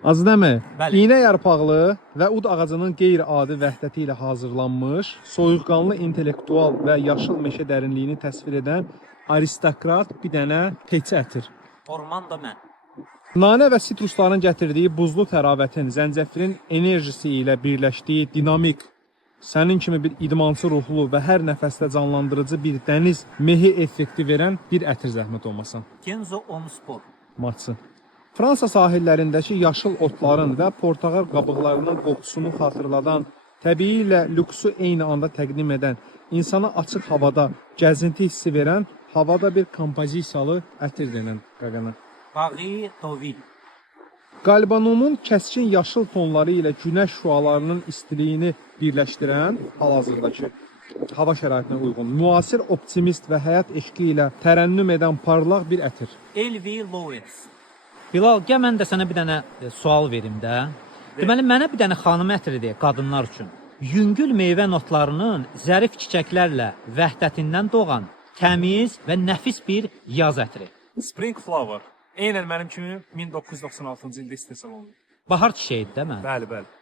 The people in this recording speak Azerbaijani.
Azdəmi, Bəli. iynə yarpaqlı və ud ağacının qeyri-adi vəhdəti ilə hazırlanmış, soyuqqanlı intellektual və yaşıl meşə dərinliyini təsvir edən aristokrat bir dənə keçi ətir. Orman da mən. Nanə və sitrusların gətirdiyi buzlu təravətin, zəncəfilin enerjisi ilə birləşdiyi dinamik, sənin kimi bir idmançı ruhlu və hər nəfəsdə canlandırıcı bir dəniz mehi effekti verən bir ətir zəhmət olmasın. Kenzo Omspor. Matsı. Fransa sahillərindəki yaşıl otların və portağal qabıqlarının qoxusunu xatırladan, təbii ilə lüksu eyni anda təqdim edən, insana açıq havada gəzinti hissi verən, havada bir kompozisiyalı ətir denən qaqana. Paris Deauville. Qalbanumun kəskin yaşıl tonları ilə günəş şüalarının istiliyini birləşdirən, hal-hazırdakı hava şəraitinə uyğun, müasir optimist və həyat eşqi ilə tərənnüm edən parlaq bir ətir. Elvi Louis. Bilal, gəl mən də sənə bir dənə sual verim də. Deməli, mənə bir dənə xanım ətiri deyə qadınlar üçün. Yüngül meyvə notlarının zərif çiçəklərlə vəhdətindən doğan təmiz və nəfis bir yaz ətiri. Spring Flower. Eynən mənim kimi 1996-cı ildə istehsal olundu. Bahar çiçəyidir də mən. Bəli, bəli.